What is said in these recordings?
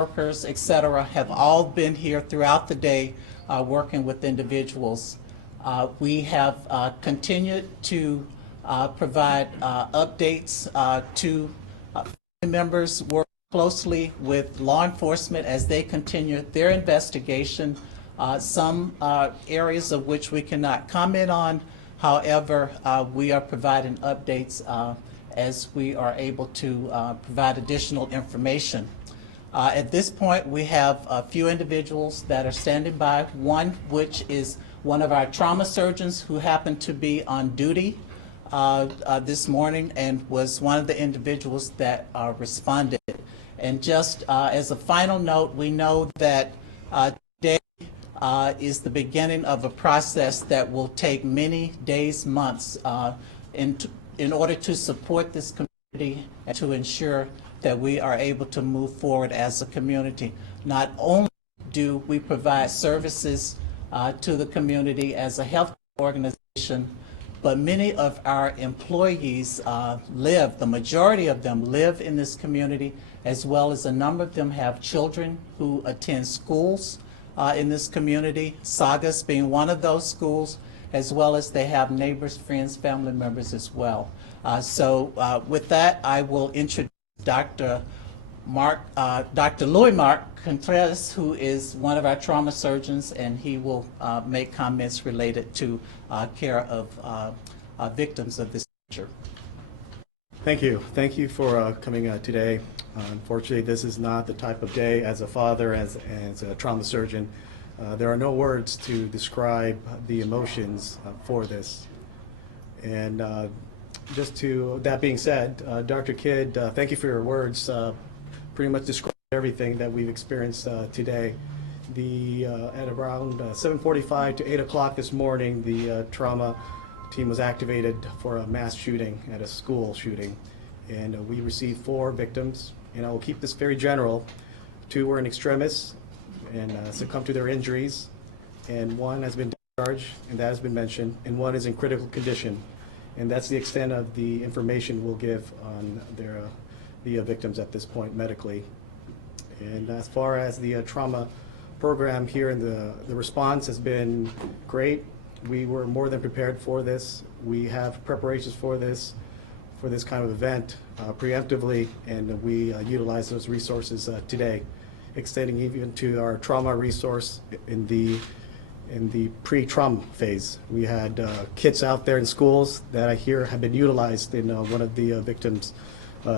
workers, etc., have all been here throughout the day working with individuals. We have continued to provide updates to family members, work closely with law enforcement as they continue their investigation. Some areas of which we cannot comment on. However, we are providing updates as we are able to provide additional information. At this point, we have a few individuals that are standing by, one which is one of our trauma surgeons who happened to be on duty this morning and was one of the individuals that responded. And just as a final note, we know that today is the beginning of a process that will take many days, months in order to support this community and to ensure that we are able to move forward as a community. Not only do we provide services to the community as a health organization, but many of our employees the majority of them live in this community, as well as a number of them have children who attend schools in this community, Saugus being one of those schools, as well as they have neighbors, friends, family members as well. So with that, I will introduce Dr. Louis Mark Contreras, who is one of our trauma surgeons, and he will make comments related to care of victims of this nature. Thank you. Thank you for coming today. Unfortunately, this is not the type of day as a father, as a trauma surgeon. There are no words to describe the emotions for this. And just to that being said, Dr. Kidd, thank you for your words. Pretty much describe everything that we've experienced today. At around 7:45 to 8 o'clock this morning, the trauma team was activated for a mass shooting at a school shooting. And we received 4 victims. And I will keep this very general. 2 were in extremis and succumbed to their injuries. And 1 has been discharged, and that has been mentioned. And 1 is in critical condition. And that's the extent of the information we'll give on the victims at this point medically. And as far as the trauma program here, and the response has been great. We were more than prepared for this. We have preparations for this kind of event preemptively, and we utilize those resources today, extending even to our trauma resource in the pre-trauma phase. We had kits out there in schools that I hear have been utilized in one of the victims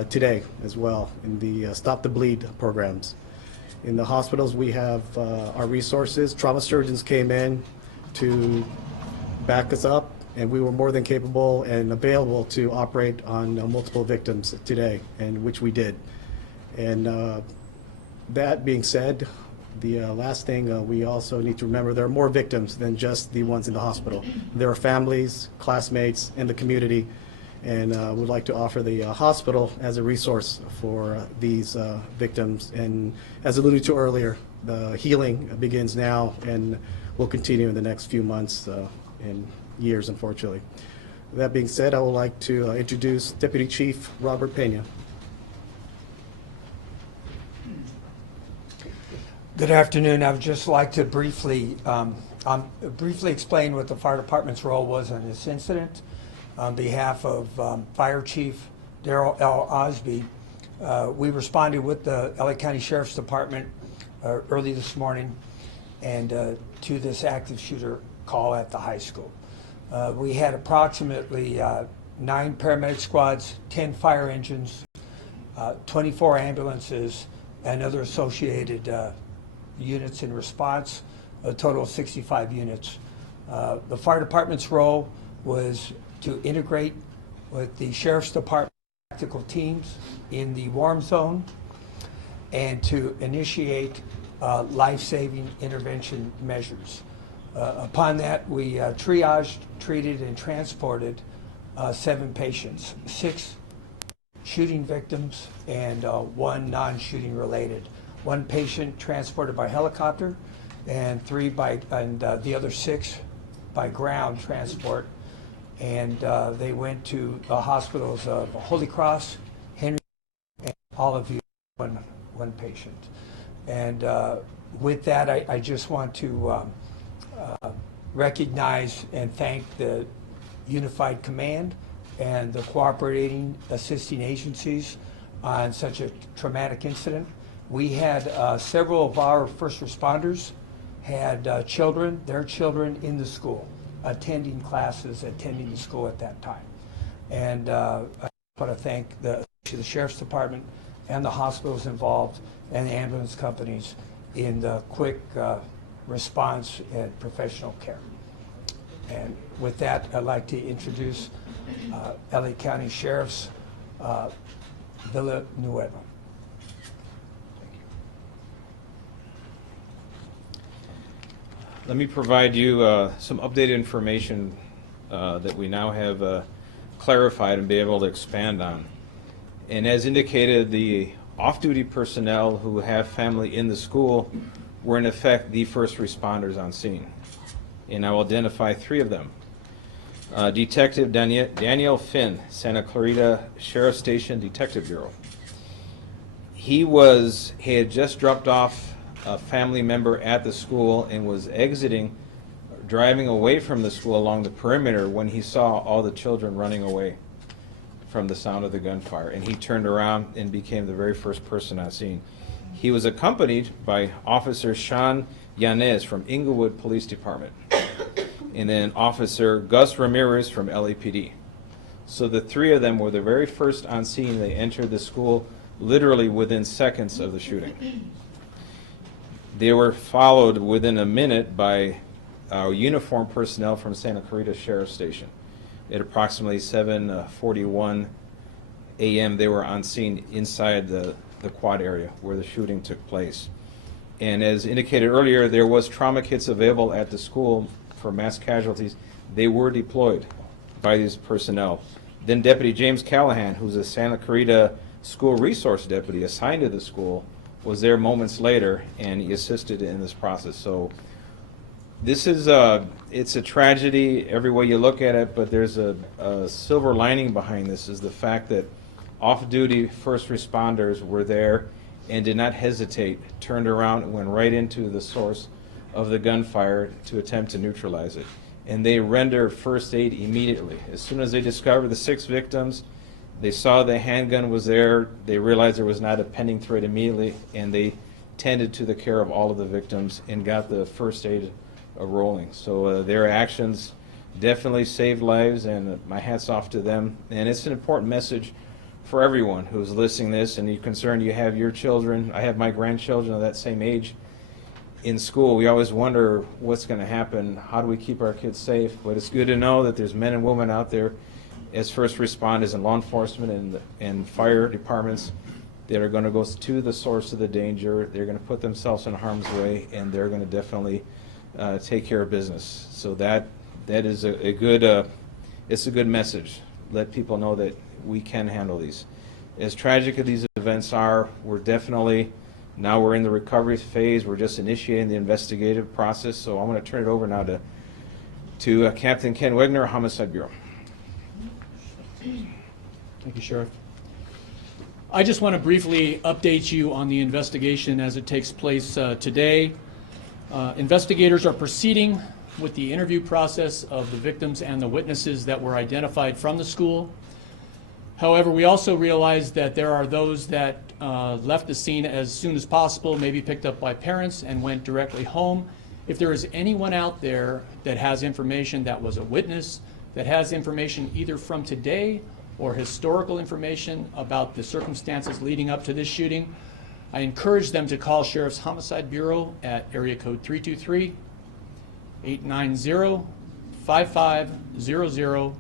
today as well in the Stop the Bleed programs. In the hospitals, we have our resources. Trauma surgeons came in to back us up, and we were more than capable and available to operate on multiple victims today, and which we did. And that being said, the last thing we also need to remember, there are more victims than just the ones in the hospital. There are families, classmates, and the community, and would like to offer the hospital as a resource for these victims. And as alluded to earlier, the healing begins now and will continue in the next few months and years, unfortunately. That being said, I would like to introduce Deputy Chief Robert Pena. Good afternoon. I would just like to briefly explain what the fire department's role was in this incident. On behalf of Fire Chief Darrell L. Osby, we responded with the LA County Sheriff's Department early this morning and to this active shooter call at the high school. We had approximately 9 paramedic squads, 10 fire engines, 24 ambulances, and other associated units in response, a total of 65 units. The fire department's role was to integrate with the Sheriff's Department tactical teams in the warm zone and to initiate life-saving intervention measures. Upon that, we triaged, treated, and transported 7 patients, 6 shooting victims and 1 non-shooting related. 1 patient transported by helicopter, and the other 6 by ground transport. And they went to the hospitals of Holy Cross, Henry, and Olive View, one patient. And with that, I just want to recognize and thank the Unified Command and the cooperating assisting agencies on such a traumatic incident. We had several of our first responders had their children in the school, attending classes, attending the school at that time. And I want to thank the Sheriff's Department and the hospitals involved and the ambulance companies in the quick response and professional care. And with that, I'd like to introduce LA County Sheriff's Villanueva. Let me provide you some updated information that we now have clarified and be able to expand on. And as indicated, the off-duty personnel who have family in the school were in effect the first responders on scene. And I will identify 3 of them. Detective Daniel Finn, Santa Clarita Sheriff Station Detective Bureau. He had just dropped off a family member at the school and was driving away from the school along the perimeter when he saw all the children running away from the sound of the gunfire. And he turned around and became the very first person on scene. He was accompanied by Officer Sean Yanez from Inglewood Police Department, and then Officer Gus Ramirez from LAPD. So the 3 of them were the very first on scene. They entered the school literally within seconds of the shooting. They were followed within a minute by uniformed personnel from Santa Clarita Sheriff Station. At approximately 7:41 a.m., they were on scene inside the quad area where the shooting took place. And as indicated earlier, there was trauma kits available at the school for mass casualties. They were deployed by these personnel. Then Deputy James Callahan, who's a Santa Clarita school resource deputy assigned to the school, was there moments later, and he assisted in this process. So this is it's a tragedy every way you look at it, but there's a silver lining behind this, is the fact that off-duty first responders were there and did not hesitate, turned around and went right into the source of the gunfire to attempt to neutralize it. And they rendered first aid immediately. As soon as they discovered the 6 victims, they saw the handgun was there, they realized there was not a pending threat immediately, and they tended to the care of all of the victims and got the first aid rolling. So their actions definitely saved lives, and my hat's off to them. And it's an important message for everyone who's listening to this, and you're concerned you have your children. I have my grandchildren of that same age in school. We always wonder what's going to happen, how do we keep our kids safe, but it's good to know that there's men and women out there as first responders and law enforcement and fire departments that are going to go to the source of the danger. They're going to put themselves in harm's way, and they're going to definitely take care of business. So that is a good it's a good message. Let people know that we can handle these. As tragic as these events are, we're in the recovery phase. We're just initiating the investigative process. So I want to turn it over now to Captain Ken Wegner, Homicide Bureau. Thank you, Sheriff. I just want to briefly update you on the investigation as it takes place today. Investigators are proceeding with the interview process of the victims and the witnesses that were identified from the school. However, we also realize that there are those that left the scene as soon as possible, maybe picked up by parents and went directly home. If there is anyone out there that has information that was a witness, that has information either from today or historical information about the circumstances leading up to this shooting, I encourage them to call Sheriff's Homicide Bureau at area code 323-890-5500.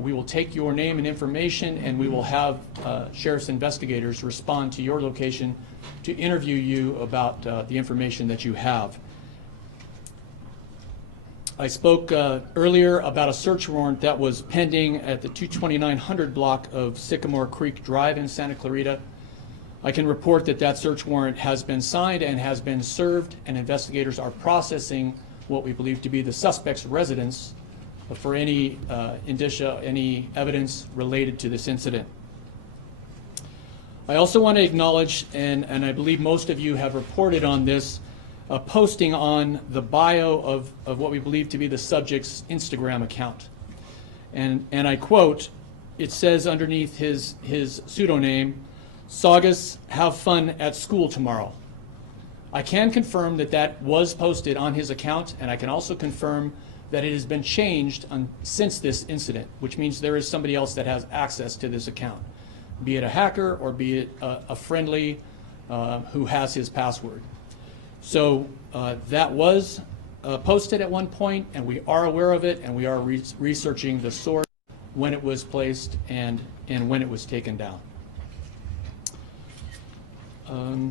We will take your name and information, and we will have Sheriff's investigators respond to your location to interview you about the information that you have. I spoke earlier about a search warrant that was pending at the 22900 block of Sycamore Creek Drive in Santa Clarita. I can report that that search warrant has been signed and has been served, and investigators are processing what we believe to be the suspect's residence for any indicia, any evidence related to this incident. I also want to acknowledge, and I believe most of you have reported on this, a posting on the bio of what we believe to be the subject's Instagram account. And I quote, it says underneath his pseudonym, "Saugus, have fun at school tomorrow." I can confirm that that was posted on his account, and I can also confirm that it has been changed since this incident, which means there is somebody else that has access to this account, be it a hacker or be it a friendly who has his password. So that was posted at one point, and we are aware of it, and we are researching the source, when it was placed, and when it was taken down.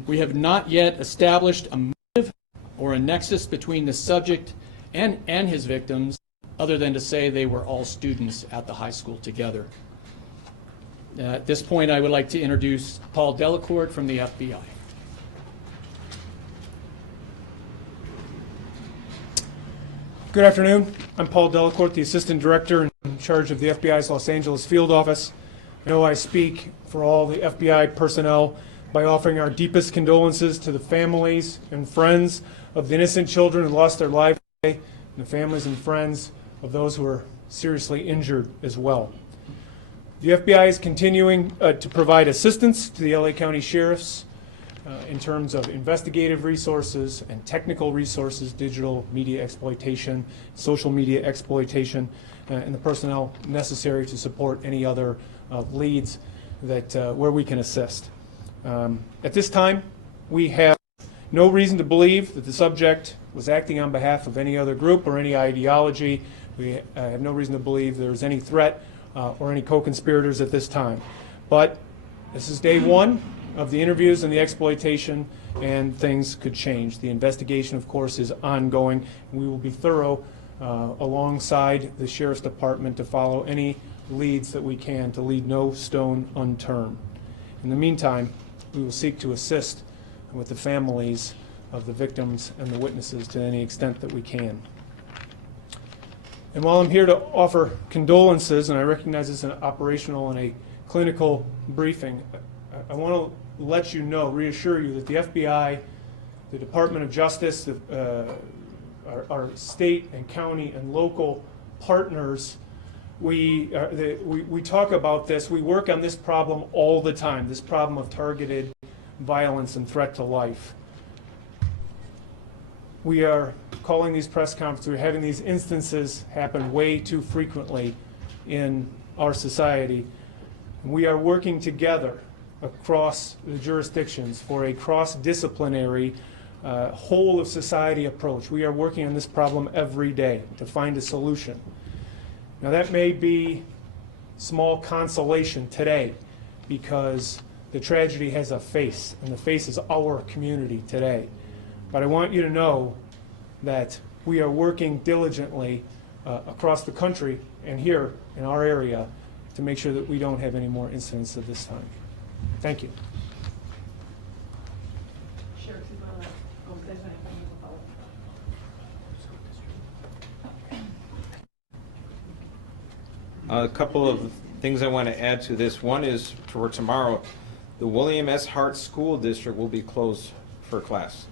We have not yet established a motive or a nexus between the subject and his victims, other than to say they were all students at the high school together. At this point, I would like to introduce Paul Delacourt from the FBI. Good afternoon. I'm Paul Delacourt, the Assistant Director in charge of the FBI's Los Angeles Field Office. I know I speak for all the FBI personnel by offering our deepest condolences to the families and friends of the innocent children who lost their lives today, and the families and friends of those who are seriously injured as well. The FBI is continuing to provide assistance to the LA County Sheriffs in terms of investigative resources and technical resources, digital media exploitation, social media exploitation, and the personnel necessary to support any other leads that where we can assist. At this time, we have no reason to believe that the subject was acting on behalf of any other group or any ideology. We have no reason to believe there is any threat or any co-conspirators at this time. But this is day one of the interviews and the exploitation, and things could change. The investigation, of course, is ongoing. We will be thorough alongside the Sheriff's Department to follow any leads that we can to leave no stone unturned. In the meantime, we will seek to assist with the families of the victims and the witnesses to any extent that we can. And while I'm here to offer condolences, and I recognize it's an operational and a clinical briefing, I want to let you know, reassure you that the FBI, the Department of Justice, our state and county and local partners, we talk about this. We work on this problem all the time, this problem of targeted violence and threat to life. We are calling these press conferences, we're having these instances happen way too frequently in our society. We are working together across the jurisdictions for a cross-disciplinary, whole of society approach. We are working on this problem every day to find a solution. Now that may be small consolation today because the tragedy has a face, and the face is our community today. But I want you to know that we are working diligently across the country and here in our area to make sure that we don't have any more incidents at this time. Thank you. A couple of things I want to add to this. One is for tomorrow, the William S. Hart School District will be closed for class.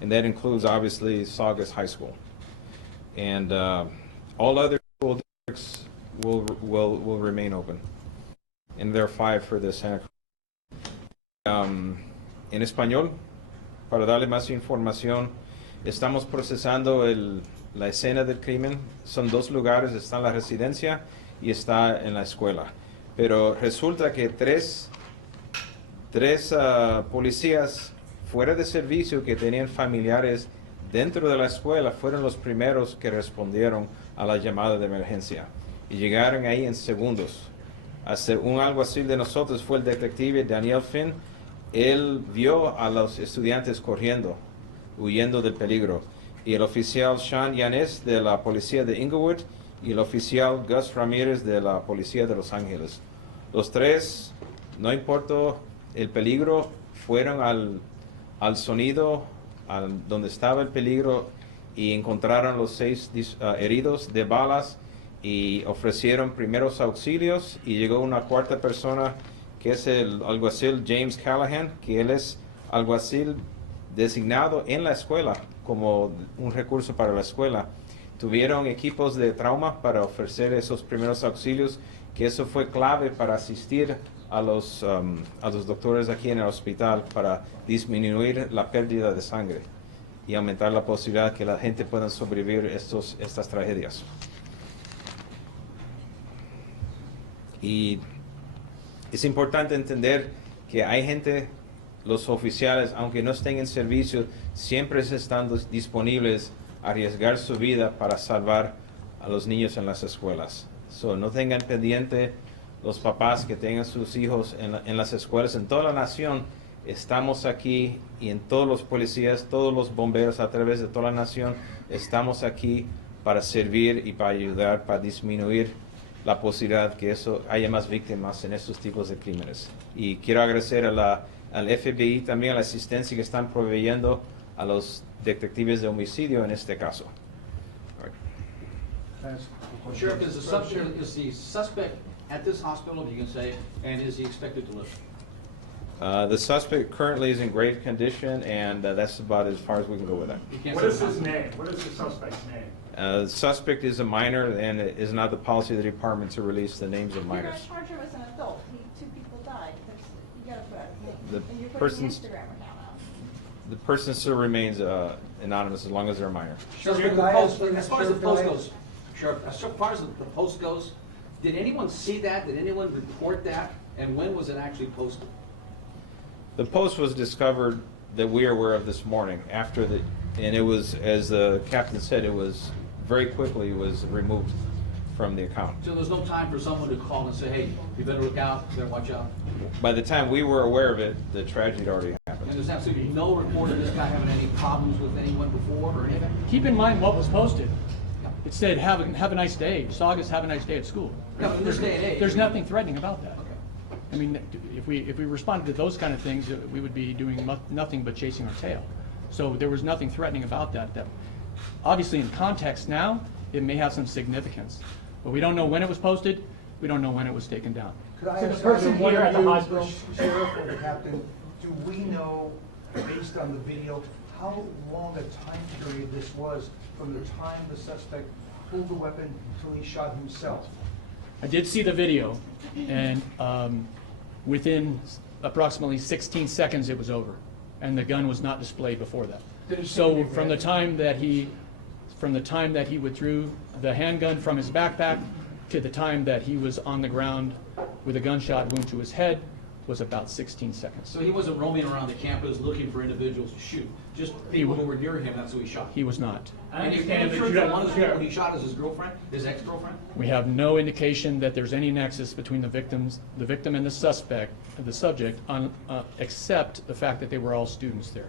And that includes, obviously, Saugus High School. And all other school districts will remain open. And there are 5 for the Santa Clarita. En español, para darle más información, estamos procesando la escena del crimen. Son 2 lugares, está en la residencia y está en la escuela. Pero resulta que tres policías fuera de servicio que tenían familiares dentro de la escuela fueron los primeros que respondieron a la llamada de emergencia. Y llegaron ahí en segundos. Un alguacil de nosotros fue el detective Daniel Finn. Él vio a los estudiantes corriendo, huyendo del peligro. Y el oficial Sean Yanes de la policía de Inglewood y el oficial Gus Ramírez de la policía de Los Ángeles. Los 3, no importó el peligro, fueron al sonido, donde estaba el peligro, y encontraron los 6 heridos de balas y ofrecieron primeros auxilios, y llegó una 4ª persona que es el alguacil James Callahan, que él es alguacil designado en la escuela como un recurso para la escuela. Tuvieron equipos de trauma para ofrecer esos primeros auxilios, que eso fue clave para asistir a los doctores aquí en el hospital para disminuir la pérdida de sangre y aumentar la posibilidad que la gente pueda sobrevivir estas tragedias. Y es importante entender que hay gente, los oficiales, aunque no estén en servicio, siempre están disponibles a arriesgar su vida para salvar a los niños en las escuelas. So, no tengan pendiente los papás que tengan sus hijos en las escuelas. En toda la nación estamos aquí, y en todos los policías, todos los bomberos a través de toda la nación, estamos aquí para servir y para ayudar, para disminuir la posibilidad que haya más víctimas en estos tipos de crímenes. Y quiero agradecer al FBI también a la asistencia que están proveyendo a los detectives de homicidio en este caso. Sheriff, is the suspect at this hospital, if you can say, and is he expected to live? The suspect currently is in grave condition, and that's about as far as we can go with that. You can't What say is his the name? What is the suspect's name? The suspect is a minor, and it is not the policy of the department to release the names of You're minors. gonna charge him as an adult. Two people died. You gotta put out his name. The And you're putting person's- the Instagram account out. The person still remains anonymous as long as they're a minor. Sheriff, Sheriff, the can I post, ask- as far as the Sheriff, post can I- goes, Sheriff, as far as the post goes, did anyone see that? Did anyone report that? And when was it actually posted? The post was discovered that we are aware of this morning and it was, as the captain said, it was very quickly was removed from the account. So there's no time for someone to call and say, hey, you better look out, you better watch out? By the time we were aware of it, the tragedy had already And happened. there's absolutely no report of this guy having any problems with anyone before or anything? Keep in mind what was posted. It said, have a nice day. Saugus, have a nice day at school. No, in this day and age. There's nothing threatening about that. Okay. I mean, if we responded to those kind of things, we would be doing nothing but chasing our tail. So there was nothing threatening about that. That obviously, in context now, it may have some significance, but we don't know when it was posted. We don't know when it was taken down. Could I So the ask person either one here of at the you, hospital- Sheriff or the captain, do we know, based on the video, how long a time period this was from the time the suspect pulled the weapon until he shot himself? I did see the video, and within approximately 16 seconds, it was over, and the gun was not displayed before that. Did it seem to So be from the time that he withdrew the handgun from his backpack to the time that he was on the ground with a gunshot wound to his head was about 16 seconds. So he wasn't roaming around the campus looking for individuals to shoot, just people who were near him, that's who he shot? He was not. I And you understand can't that sure you that one of the people have, he shot is his girlfriend, his ex-girlfriend? We have no indication that there's any nexus between the victim and the subject, except the fact that they were all students there.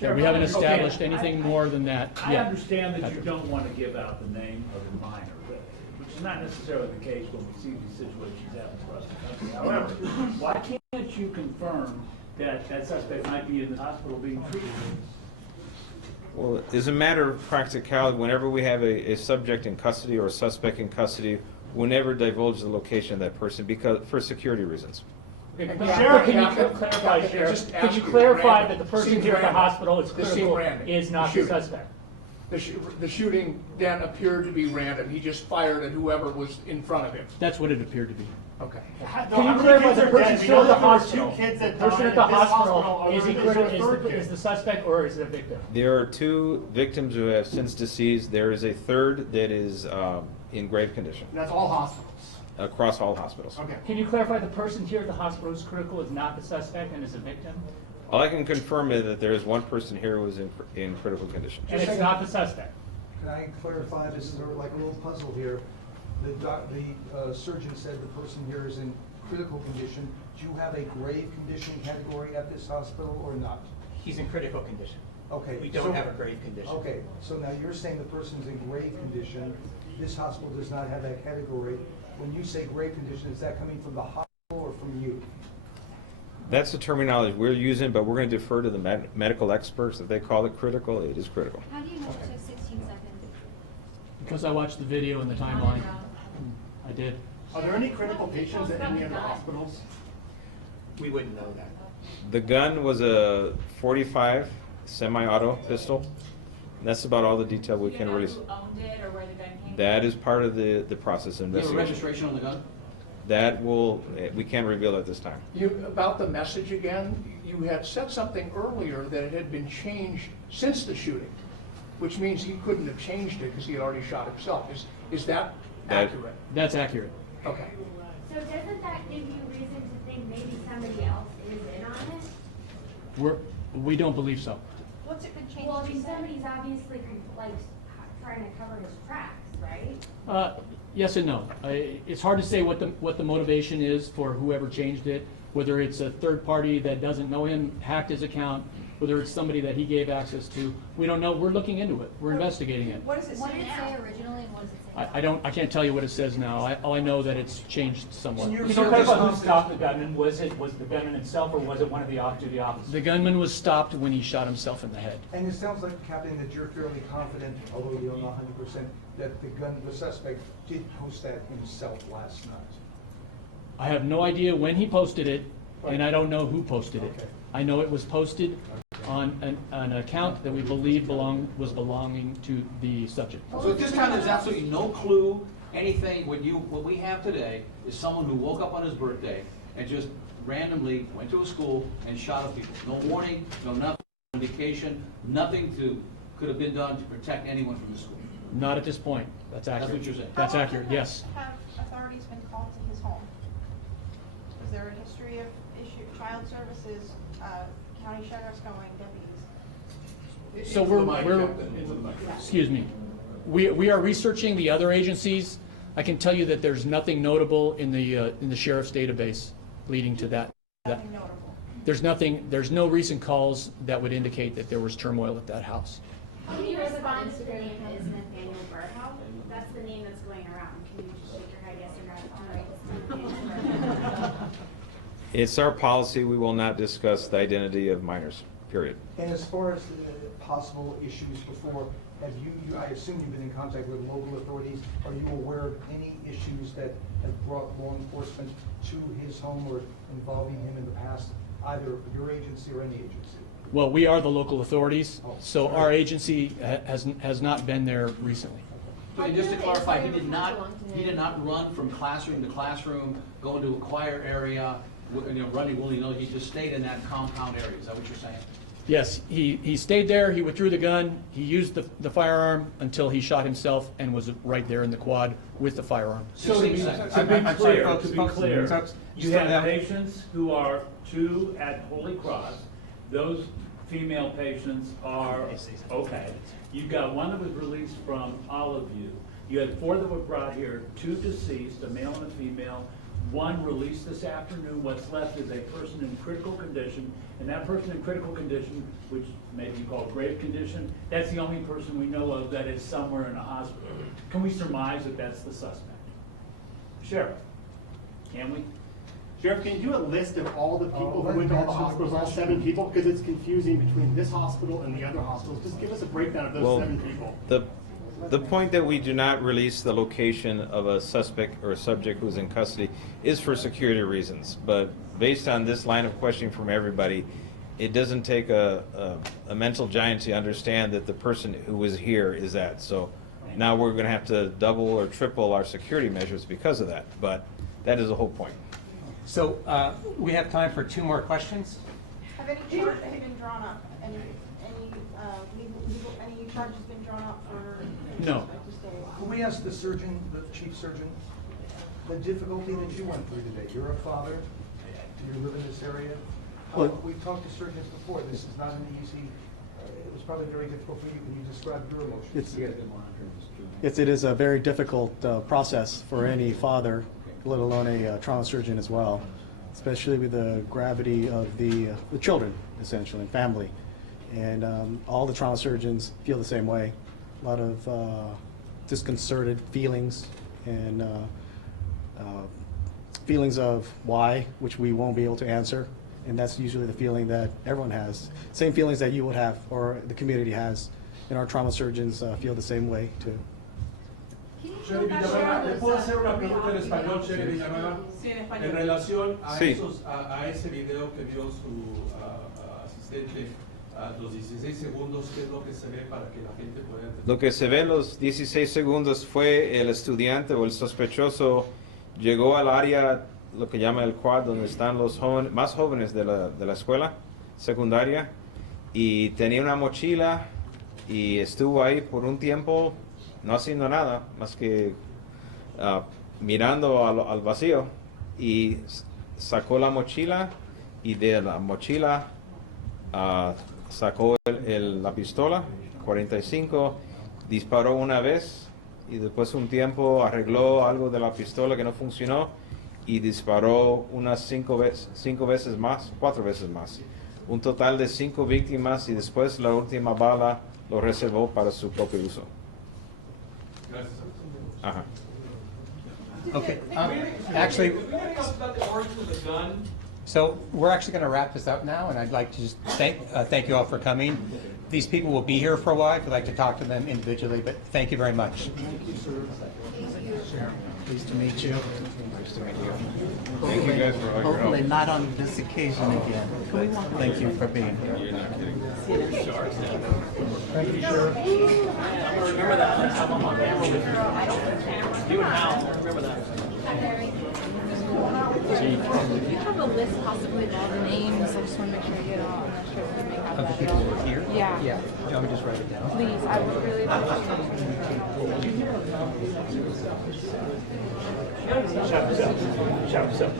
That we haven't established anything more than that I yet. understand that you don't want to give out the name of the minor, which is not necessarily the case when we see these situations happen across the country. However, why can't you confirm that that suspect might be in the hospital being treated? Well, as a matter of practicality, whenever we have a subject in custody or a suspect in custody, we'll never divulge the location of that person for security reasons. Sheriff, can you clarify, Sheriff, can you clarify that the person here at the hospital is This seemed critical, random. is not the Shooting. suspect? The shooting then appeared to be random. He just fired at whoever was in front of him. That's what it appeared to be. Okay. Can you clarify the person still at the hospital? Two kids that The person died at the at this hospital, hospital, is he or is there a critical, third kid? is the suspect or is it a victim? There are 2 victims who have since deceased. There is a third that is in grave condition That's all hospitals. across all hospitals. Okay. Can you clarify the person here at the hospital who's critical is not the suspect and is a victim? All I can confirm is that there is one person here who is in critical condition. And it's not the suspect? Can I clarify, this is like a little puzzle here. The surgeon said the person here is in critical condition. Do you have a grave condition category at this hospital or not? He's in critical condition. Okay. We don't have a grave condition. Okay, so now you're saying the person's in grave condition. This hospital does not have that category. When you say grave condition, is that coming from the hospital or from you? That's the terminology we're using, but we're going to defer to the medical experts. If they call it critical, it is critical. How do you know it took 16 seconds? Because I watched the video and the timeline. I did. Are there any critical patients at any of the hospitals? We wouldn't know that. The gun was a .45 semi-auto pistol. That's about all the detail we can release. Who owned it or where the gun came from? That is part of the process Do you have a investigation. registration on the gun? That will, we can't reveal at this time. About the message again, you had said something earlier that it had been changed since the shooting, which means he couldn't have changed it because he had already shot himself. Is that accurate? That's accurate. Okay. So doesn't that give you reason to think maybe somebody else is in on it? We don't believe so. What's it been changed Well, I to mean, say? somebody's obviously like trying to cover his tracks, right? Yes and no. It's hard to say what the motivation is for whoever changed it, whether it's a third party that doesn't know him, hacked his account, whether it's somebody that he gave access to. We don't know. We're looking into it. We're investigating it. What does it What say did it now? say originally and what does it say? I can't tell you what it says now. All I know that it's changed somewhat. Your You don't know service who officer- stopped the gunman? Was the gunman himself, or was it one of the off-duty officers? The gunman was stopped when he shot himself in the head. And it sounds like, Captain, that you're fairly confident, although you don't know 100%, that the suspect did post that himself last night. I have no idea when he posted it, and I don't know who posted it. Okay. I know it was posted on an account that we believe was belonging to the subject. So at this time, there's absolutely no clue, anything, what we have today is someone who woke up on his birthday and just randomly went to a school and shot up people. No warning, no nothing, no indication, nothing could have been done to protect anyone from the school. Not at this point. That's accurate. That's what you're saying? That's How accurate, often yes. Have authorities been called to his home? Is there a history of child services, county sheriffs going, deputies? So excuse me. We are researching the other agencies. I can tell you that there's nothing notable in the sheriff's database leading to that. Nothing notable. There's no recent calls that would indicate that there was turmoil at that house. Can you respond to the name is Nathaniel Burhow? That's the name that's going around. Can you just shake your head yes or no? All right. It's our policy, we will not discuss the identity of minors, period. And as far as possible issues before, I assume you've been in contact with local authorities. Are you aware of any issues that have brought law enforcement to his home or involving him in the past, either your agency or any agency? Well, we are the local authorities, so our agency has not been there recently. And just to clarify, he did not run from classroom to classroom, go into a choir area, running willy-nilly. He just stayed in that compound area. Is that what you're saying? Yes, he stayed there, he withdrew the gun, he used the firearm until he shot himself and was right there in the quad with the firearm. So to be clear, you have patients who are two at Holy Cross. Those female patients are okay. You've got one that was released from Olive View. You had 4 that were brought here, 2 deceased, a male and a female. 1 released this afternoon. What's left is a person in critical condition, and that person in critical condition, which maybe you call grave condition, that's the only person we know of that is somewhere in a hospital. Can we surmise that that's the suspect? Sheriff, can we? Sheriff, can you do a list of all the people who went to all the hospitals, all 7 people? Because it's confusing between this hospital and the other hospitals. Just give us a breakdown of those 7 people. The point that we do not release the location of a suspect or a subject who's in custody is for security reasons. But based on this line of questioning from everybody, it doesn't take a mental giant to understand that the person who is here is that. So now we're going to have to double or triple our security measures because of that. But that is the whole point. So we have time for 2 more questions. Have any charges been drawn up? Any charges been drawn up for? No. Can we ask the surgeon, the chief surgeon, the difficulty that you went through today? You're a father, do you live in this area? We've talked to surgeons before, this is not an easy, it was probably very difficult for you. Can you describe your emotions? It is a very difficult process for any father, let alone a trauma surgeon as well, especially with the gravity of the children, essentially, and family. And all the trauma surgeons feel the same way. A lot of disconcerted feelings and feelings of why, which we won't be able to answer. And that's usually the feeling that everyone has. Same feelings that you would have or the community has. And our trauma surgeons feel the same way too. Sherry Villanueva, ¿le puedo hacer una pregunta en español, Sherry Villanueva? Sí, en español. En relación a, Sí. a ese video que vio su asistente, a los 16 segundos, ¿qué es lo que se ve para que la gente pueda entender? Lo que se ve en los 16 segundos fue el estudiante o el sospechoso llegó al área, lo que llama el quad, donde están los más jóvenes de la escuela secundaria, y tenía una mochila y estuvo ahí por un tiempo no haciendo nada más que mirando al vacío, y sacó la mochila, y de la mochila sacó la pistola 45, disparó una vez y después un tiempo arregló algo de la pistola que no funcionó y disparó unas 4 veces más. Un total de 5 víctimas, y después la última bala lo reservó para su propio uso. Gracias. Ajá. Okay. Actually, so we're actually going to wrap this up now, and I'd like to just thank you all for coming. These people will be here for a while if you'd like to talk to them individually, but thank you very much. Thank you, sir. Pleased to meet you. Thank you guys for all your help. Hopefully not on this occasion again. Thank you for being here. You're not kidding. Thank you, sir. Remember that next time I'm on camera with you. You and Hal, remember that. Do you have a list possibly of all the names? I just want to make sure I get all. I'm not sure if we may have Of the that. people who are here? Yeah. Yeah. Do you want me to just write it down? Please, I would really appreciate it. Shout yourself.